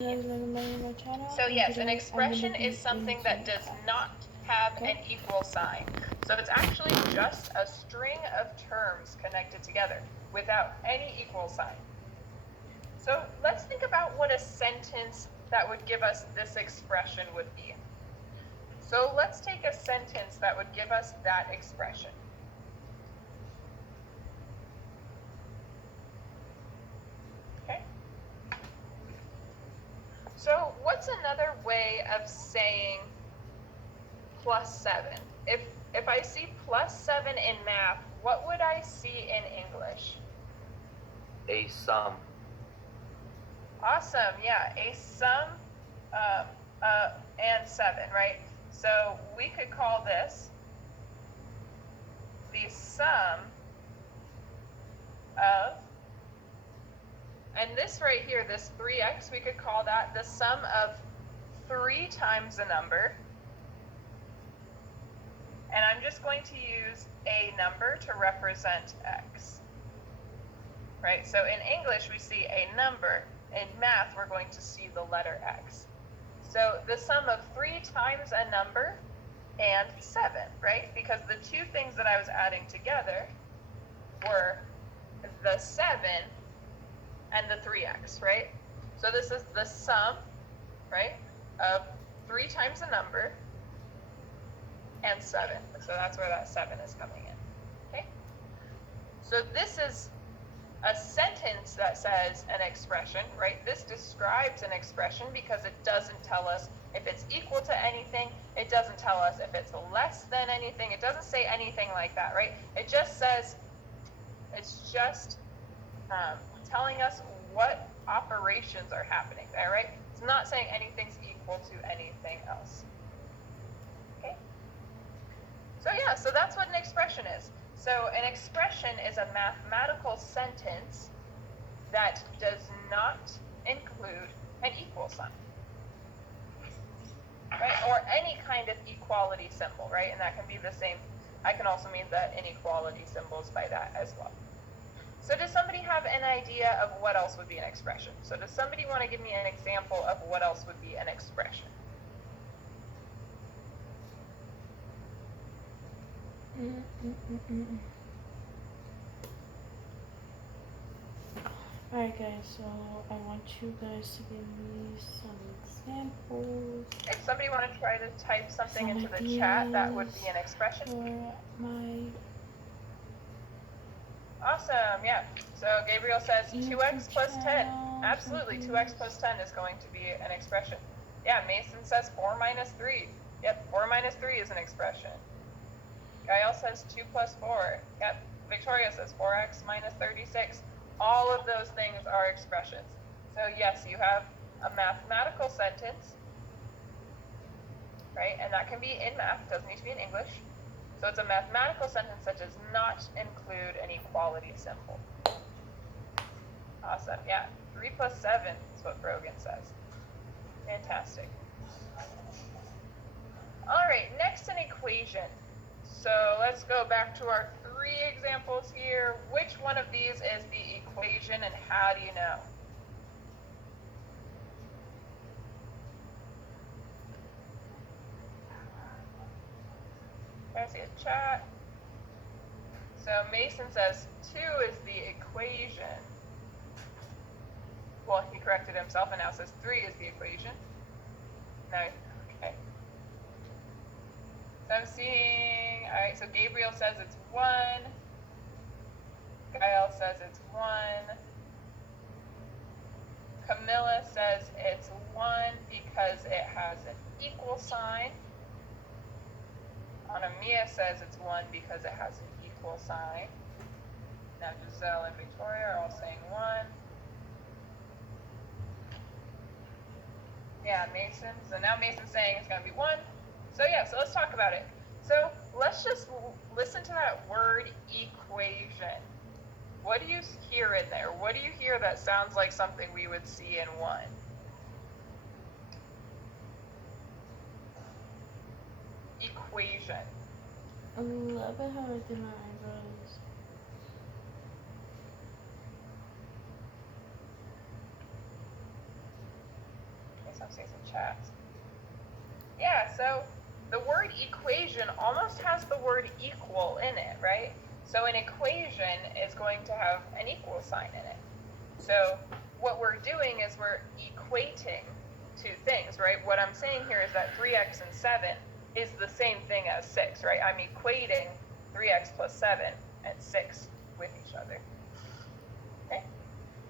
So yes, an expression is something that does not have an equal sign. So it's actually just a string of terms connected together without any equal sign. So let's think about what a sentence that would give us this expression would be. So let's take a sentence that would give us that expression. Okay. So what's another way of saying plus 7? If I see plus 7 in math, what would I see in English? A sum. Awesome, yeah, a sum and 7, right? So we could call this the sum of, and this right here, this 3x, we could call that the sum of 3 times a number. And I'm just going to use a number to represent x. Right, so in English we see a number. In math we're going to see the letter x. So the sum of 3 times a number and 7, right? Because the two things that I was adding together were the 7 and the 3x, right? So this is the sum, right, of 3 times a number and 7. So that's where that 7 is coming in, okay? So this is a sentence that says an expression, right? This describes an expression because it doesn't tell us if it's equal to anything. It doesn't tell us if it's less than anything. It doesn't say anything like that, right? It just says, it's just telling us what operations are happening there, right? It's not saying anything's equal to anything else. Okay? So yeah, so that's what an expression is. So an expression is a mathematical sentence that does not include an equal sign, right? Or any kind of equality symbol, right? And that can be the same. I can also mean the inequality symbols by that as well. So does somebody have an idea of what else would be an expression? So does somebody want to give me an example of what else would be an expression? Alright guys, so I want you guys to give me some examples. If somebody want to try to type something into the chat, that would be an expression. For my Awesome, yeah. So Gabriel says 2x plus 10. Absolutely, 2x plus 10 is going to be an expression. Yeah, Mason says 4 minus 3. Yep, 4 minus 3 is an expression. Gael says 2 plus 4. Yep, Victoria says 4x minus 36. All of those things are expressions. So yes, you have a mathematical sentence, right? And that can be in math, doesn't need to be in English. So it's a mathematical sentence that does not include an equality symbol. Awesome, yeah. 3 plus 7 is what Brogan says. Fantastic. All right, next, an equation. So let's go back to our 3 examples here. Which one of these is the equation and how do you know? Can I see a chat? So Mason says 2 is the equation. Well, he corrected himself and now says 3 is the equation. No, okay. So I'm seeing, all right, so Gabriel says it's 1. Gael says it's 1. Camilla says it's 1 because it has an equal sign. Anamia says it's 1 because it has an equal sign. Now Giselle and Victoria are all saying 1. Yeah, Mason. So now Mason's saying it's going to be 1. So yeah, so let's talk about it. So let's just listen to that word equation. What do you hear in there? What do you hear that sounds like something we would see in 1? Equation. a little bit how I did my eyebrows. I'm seeing some chats. Yeah, so the word equation almost has the word equal in it, right? So an equation is going to have an equal sign in it. So what we're doing is we're equating two things, right? What I'm saying here is that 3x and 7 is the same thing as 6, right? I'm equating 3x plus 7 and 6 with each other. Okay?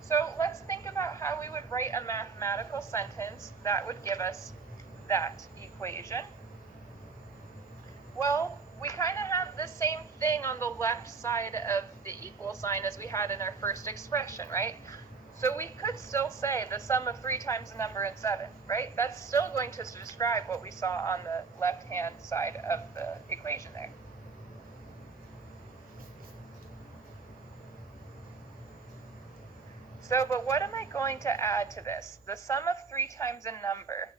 So let's think about how we would write a mathematical sentence that would give us that equation. Well, we kind of have the same thing on the left side of the equal sign as we had in our first expression, right? So we could still say the sum of 3 times the number and 7, right? That's still going to describe what we saw on the left-hand side of the equation there. So, but what am I going to add to this? The sum of 3 times a number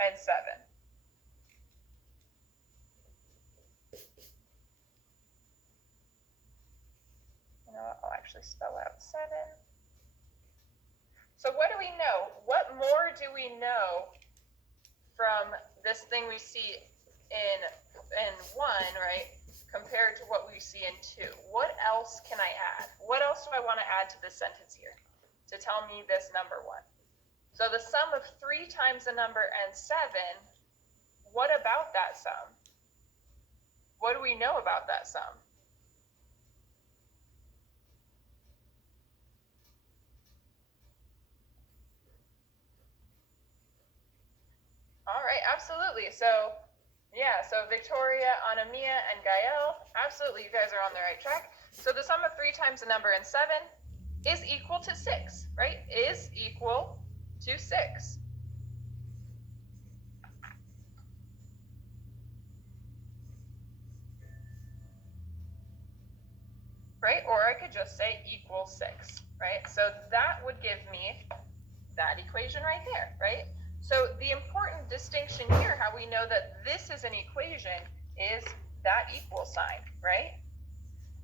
and 7. You know what? I'll actually spell out 7. So what do we know? What more do we know from this thing we see in 1, right, compared to what we see in 2? What else can I add? What else do I want to add to this sentence here to tell me this number 1? So the sum of 3 times the number and 7, what about that sum? What do we know about that sum? All right, absolutely. So, yeah, so Victoria, Anamia, and Gael, absolutely, you guys are on the right track. So the sum of 3 times the number and 7 is equal to 6, right? Is equal to 6. Right? Or I could just say equals 6, right? So that would give me that equation right there, right? So the important distinction here, how we know that this is an equation, is that equal sign, right?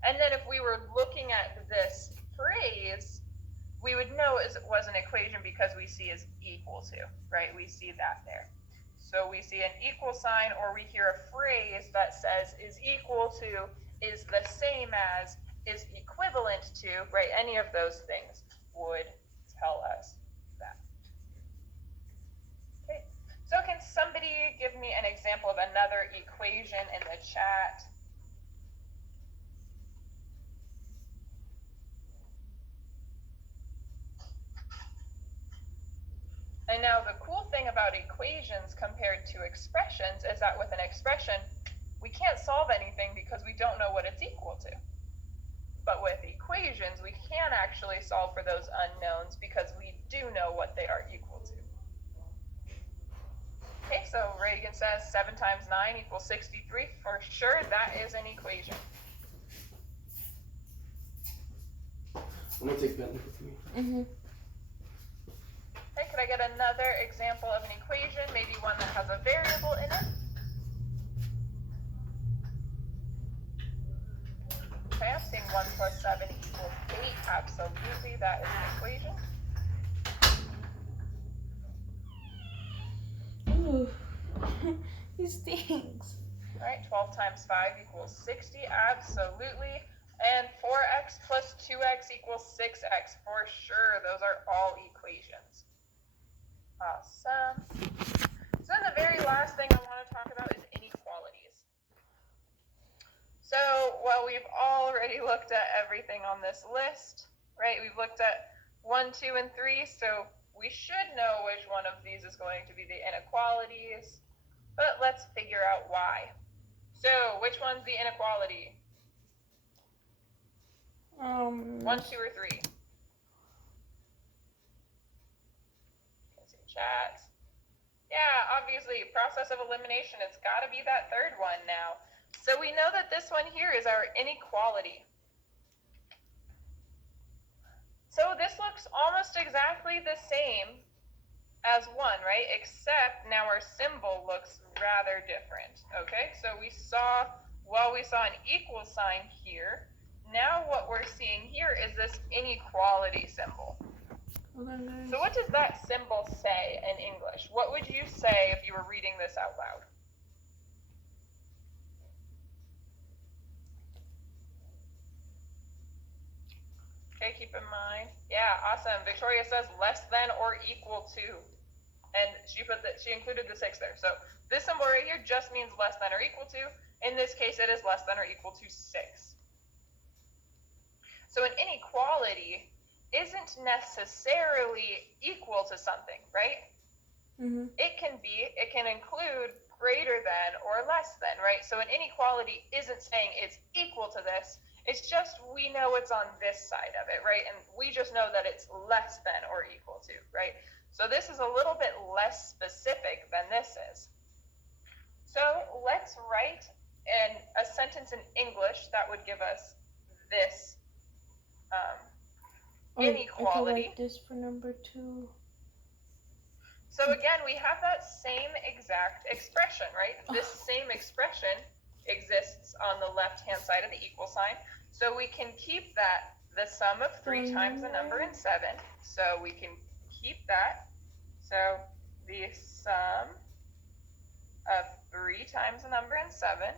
And then if we were looking at this phrase, we would know it was an equation because we see is equal to, right? We see that there. So we see an equal sign, or we hear a phrase that says is equal to, is the same as, is equivalent to, right? Any of those things would tell us that. Okay, so can somebody give me an example of another equation in the chat? And now the cool thing about equations compared to expressions is that with an expression, we can't solve anything because we don't know what it's equal to. But with equations, we can actually solve for those unknowns because we do know what they are equal to. Okay, so Reagan says 7 times 9 equals 63. For sure, that is an equation. I'm gonna take that with me. Okay, could I get another example of an equation, maybe one that has a variable in it? Okay, I'm seeing 1 plus 7 equals 8. Absolutely, that is an equation. Ooh, these things. All right, 12 times 5 equals 60. Absolutely. And 4x plus 2x equals 6x. For sure, those are all equations. Awesome. So then the very last thing I want to talk about is inequalities. So, well, we've already looked at everything on this list, right? We've looked at 1, 2, and 3, so we should know which one of these is going to be the inequalities, but let's figure out why. So, which one's the inequality? 1, 2, or 3? Chat. Yeah, obviously, process of elimination, it's got to be that third one now. So we know that this one here is our inequality. So this looks almost exactly the same as 1, right? Except now our symbol looks rather different, okay? So we saw an equal sign here. Now what we're seeing here is this inequality symbol. Okay, guys. So what does that symbol say in English? What would you say if you were reading this out loud? Okay, keep in mind. Yeah, awesome. Victoria says less than or equal to. And she included the 6 there. So this symbol right here just means less than or equal to. In this case, it is less than or equal to 6. So an inequality isn't necessarily equal to something, right? Mm-hmm. It can include greater than or less than, right? So an inequality isn't saying it's equal to this. It's just we know it's on this side of it, right? And we just know that it's less than or equal to, right? So this is a little bit less specific than this is. So let's write a sentence in English that would give us this inequality. I can write this for number 2. So again, we have that same exact expression, right? This same expression exists on the left-hand side of the equal sign. So we can keep that, the sum of 3 times the number and 7. So we can keep that. So the sum of 3 times the number and 7.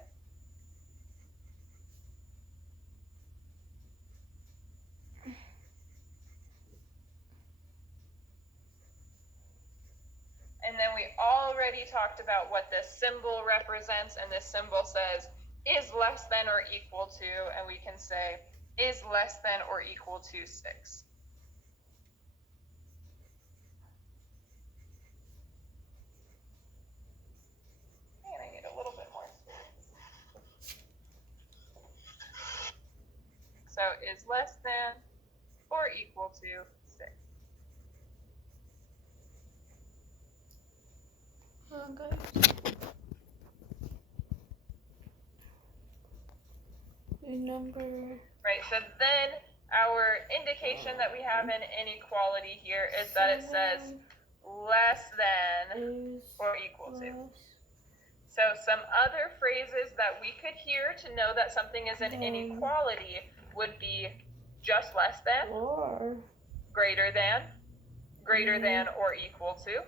And then we already talked about what this symbol represents, and this symbol says is less than or equal to, and we can say is less than or equal to 6. And I need a little bit more space. So is less than or equal to 6. Okay. A number. Right, so then our indication that we have an inequality here is that it says less than or equal to. So some other phrases that we could hear to know that something is an inequality would be just less than, or greater than or equal to,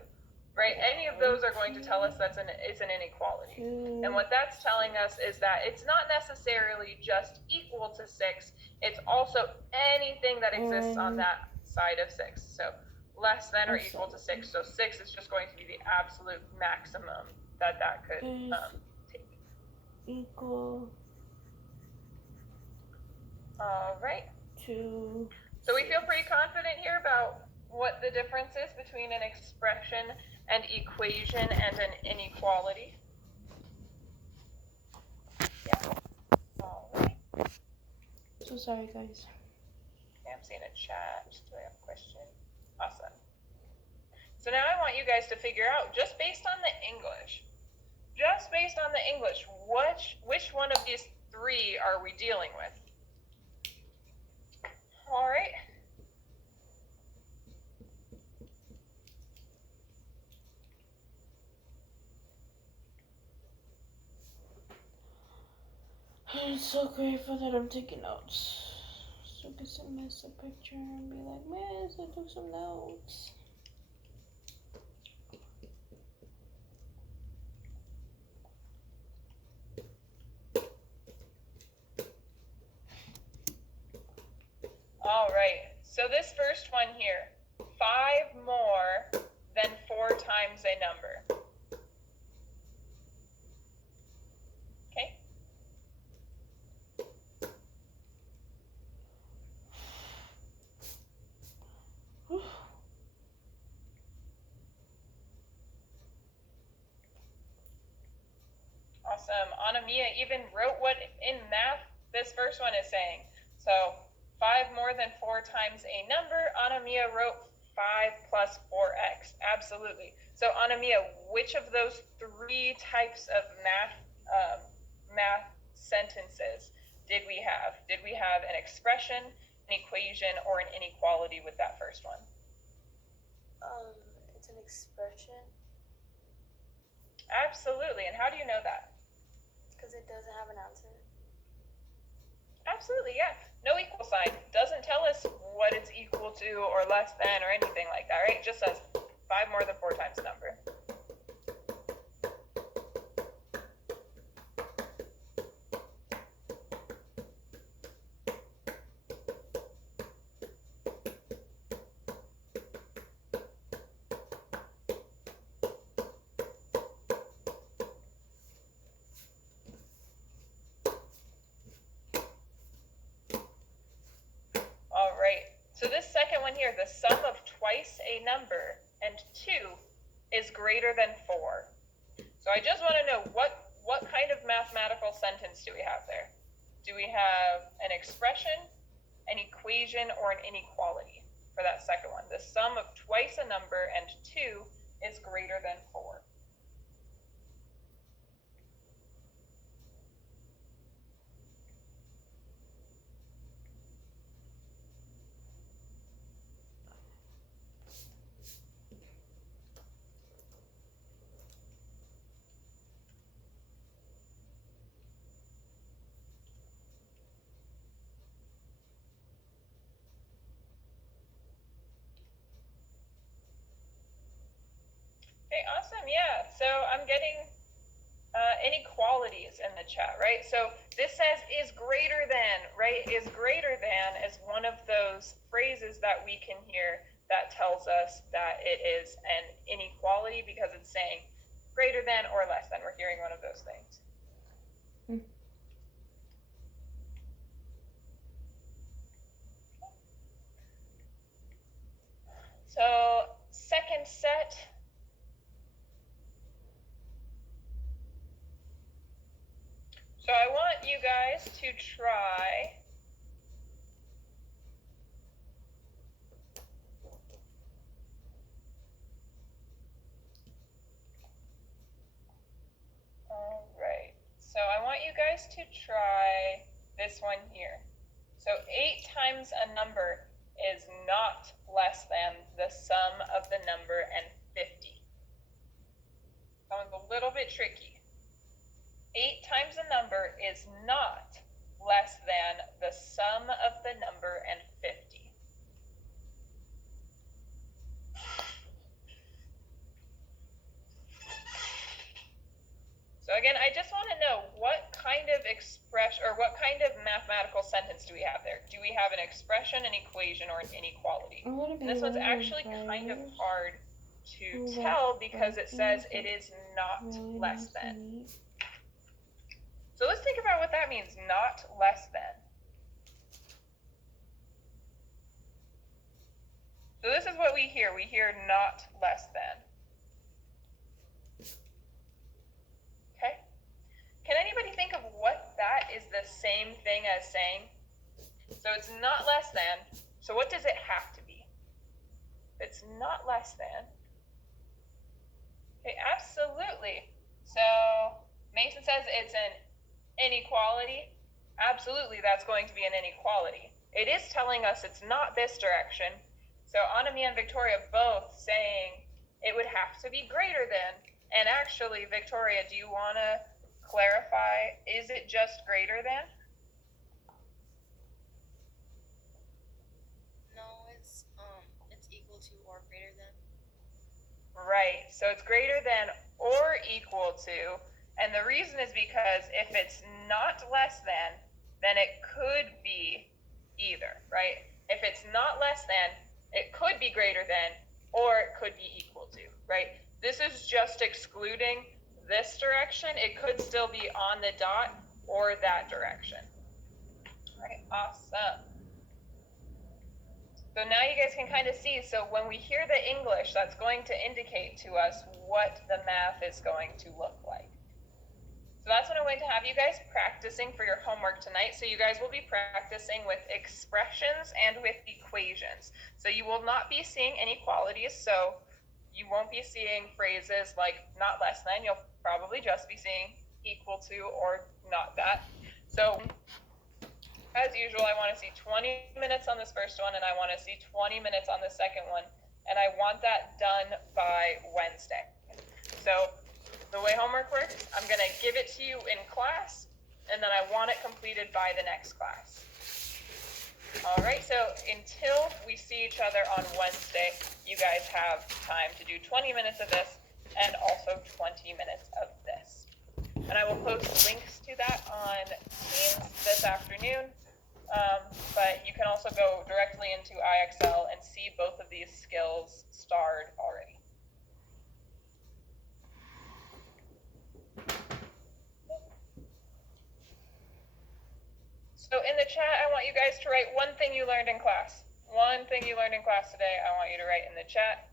right? Any of those are going to tell us it's an inequality. And what that's telling us is that it's not necessarily just equal to 6, it's also anything that exists on that side of 6. So less than or equal to 6. So 6 is just going to be the absolute maximum that could take. Equal. All right. To. So we feel pretty confident here about what the difference is between an expression and equation and an inequality. Yeah. All right. So sorry, guys. Okay, I'm seeing a chat. Do I have a question? Awesome. So now I want you guys to figure out, just based on the English, which one of these 3 are we dealing with? All right. I'm so grateful that I'm taking notes. So I can miss a picture and be like, Miss, I took some notes. All right. So this first one here, 5 more than 4 times a number. Okay. Awesome. Anamia even wrote what in math this first one is saying. So 5 more than 4 times a number. Anamia wrote 5 plus 4x. Absolutely. So Anamia, which of those 3 types of math sentences did we have? Did we have an expression, an equation, or an inequality with that first one? It's an expression. Absolutely. And how do you know that? Because it doesn't have an answer. Absolutely, yeah. No equal sign. Doesn't tell us what it's equal to or less than or anything like that, right? It just says 5 more than 4 times the number. All right, so this second one here, the sum of twice a number and 2 is greater than 4. So I just want to know what kind of mathematical sentence do we have there? Do we have an expression, an equation, or an inequality for that second one? The sum of twice a number and 2 is greater than 4. Okay, awesome, yeah. So I'm getting inequalities in the chat, right? So this says is greater than, right? Is greater than is one of those phrases that we can hear that tells us that it is an inequality because it's saying greater than or less than. We're hearing one of those things. So second set. So I want you guys to try all right. So I want you guys to try this one here. So 8 times a number is not less than the sum of the number and 50. That one's a little bit tricky. 8 times a number is not less than the sum of the number and 50. So again, I just want to know what kind of expression or what kind of mathematical sentence do we have there? Do we have an expression, an equation, or an inequality? And this one's actually kind of hard to tell because it says it is not less than. So let's think about what that means, not less than. So this is what we hear. We hear not less than. Okay? Can anybody think of what that is the same thing as saying? So it's not less than. So what does it have to be? It's not less than. Okay, absolutely. So Mason says it's an inequality. Absolutely, that's going to be an inequality. It is telling us it's not this direction. So Anami and Victoria both saying it would have to be greater than. And actually, Victoria, do you want to clarify, is it just greater than? No, it's equal to or greater than. Right, so it's greater than or equal to. And the reason is because if it's not less than, then it could be either, right? If it's not less than, it could be greater than, or it could be equal to, right? This is just excluding this direction. It could still be on the dot or that direction. All right, awesome. So now you guys can kind of see, so when we hear the English, that's going to indicate to us what the math is going to look like. So that's what I'm going to have you guys practicing for your homework tonight. So you guys will be practicing with expressions and with equations. So you will not be seeing inequalities. So you won't be seeing phrases like not less than. You'll probably just be seeing equal to or not that. So as usual, I want to see 20 minutes on this first one, and I want to see 20 minutes on the second one. And I want that done by Wednesday. So the way homework works, I'm going to give it to you in class, and then I want it completed by the next class. All right, so until we see each other on Wednesday, you guys have time to do 20 minutes of this and also 20 minutes of this. And I will post links to that on Teams this afternoon, but you can also go directly into IXL and see both of these skills starred already. So in the chat, I want you guys to write one thing you learned in class. One thing you learned in class today, I want you to write in the chat.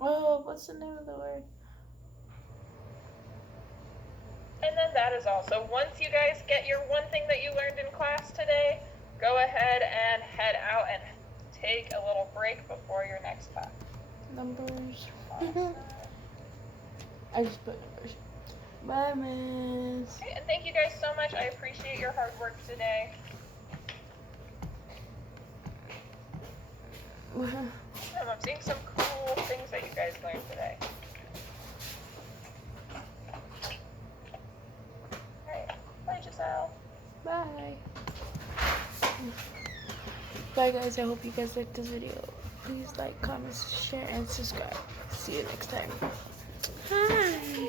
Oh, what's the name of the word? And then that is all. So once you guys get your one thing that you learned in class today, go ahead and head out and take a little break before your next class. Numbers. Awesome. I just put numbers. Bye, miss. Okay, and thank you guys so much. I appreciate your hard work today. I'm seeing some cool things that you guys learned today. Alright, bye Giselle. Bye. Bye, guys. I hope you guys liked this video. Please like, comment, share, and subscribe. See you next time. Hi.